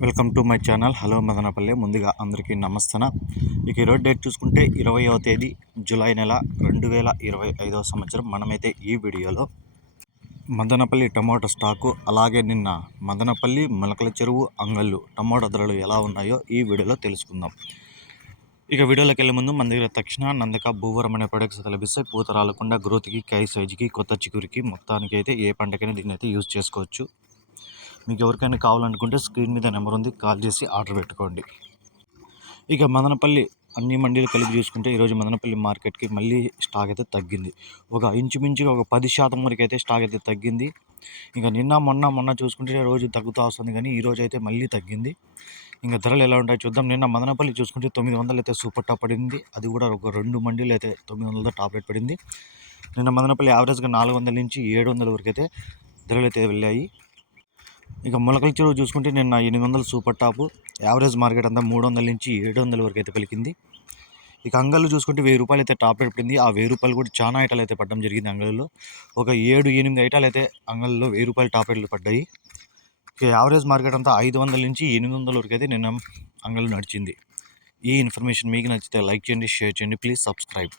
Welcome to my channel. Hello Madanapalle. ముందుగా అందరికీ నమస్తన. ఇక ఈరోజు డేట్ చూసుకుంటే ఇరవయవ తేదీ జూలై నెల రెండు వేల ఇరవై ఐదవ సంవత్సరం. మనమైతే ఈ వీడియోలో మదనపల్లి టమోటా స్టాకు అలాగే నిన్న మదనపల్లి మొలకల చెరువు అంగళ్ళు టమోటా ధరలు ఎలా ఉన్నాయో ఈ వీడియోలో తెలుసుకుందాం. ఇక వీడియోలోకి వెళ్ళే ముందు మన దగ్గర తక్షణ నందక భూవరం అనే ప్రొడక్ట్స్ అయితే లభిస్తాయి. పూత రాలకుండా గ్రోత్కి కై సైజుకి కొత్త చిగురికి మొత్తానికి అయితే ఏ పంటకైనా దీన్ని అయితే యూజ్ చేసుకోవచ్చు. మీకు ఎవరికైనా కావాలనుకుంటే స్క్రీన్ మీద నెంబర్ ఉంది కాల్ చేసి ఆర్డర్ పెట్టుకోండి. ఇక మదనపల్లి అన్ని మండీలు కలిపి చూసుకుంటే ఈరోజు మదనపల్లి మార్కెట్కి మళ్ళీ స్టాక్ అయితే తగ్గింది. ఒక ఇంచుమించుగా ఒక పది శాతం వరకు అయితే స్టాక్ అయితే తగ్గింది. ఇంకా నిన్న మొన్న మొన్న చూసుకుంటే రోజు తగ్గుతూ వస్తుంది కానీ ఈరోజు అయితే మళ్ళీ తగ్గింది. ఇంకా ధరలు ఎలా ఉంటాయో చూద్దాం. నిన్న మదనపల్లి చూసుకుంటే తొమ్మిది వందలు అయితే సూపర్ టాప్ పడింది. అది కూడా ఒక రెండు మండీలు అయితే తొమ్మిది వందలతో టాప్ రేట్ పడింది. నిన్న మదనపల్లి యావరేజ్గా నాలుగు వందల నుంచి ఏడు వందల వరకు అయితే ధరలు అయితే వెళ్ళాయి. ఇక మొలకల చెరువు చూసుకుంటే నిన్న ఎనిమిది వందలు సూపర్ టాపు యావరేజ్ మార్కెట్ అంతా మూడు వందల నుంచి ఏడు వందల వరకు అయితే పలికింది. ఇక అంగళ్ళు చూసుకుంటే వెయ్యి రూపాయలు అయితే టాప్ రేట్ పడింది. ఆ వెయ్యి రూపాయలు కూడా చాలా ఐటాలు అయితే పడడం జరిగింది అంగళ్ళలో. ఒక ఏడు ఎనిమిది ఐటాలు అయితే అంగళ్ళలో వెయ్యి రూపాయలు టాప్ రేట్లు పడ్డాయి. ఇక యావరేజ్ మార్కెట్ అంతా ఐదు వందల నుంచి ఎనిమిది వందల వరకు అయితే నిన్న అంగళ్ళు నడిచింది. ఈ ఇన్ఫర్మేషన్ మీకు నచ్చితే లైక్ చేయండి షేర్ చేయండి. Please subscribe.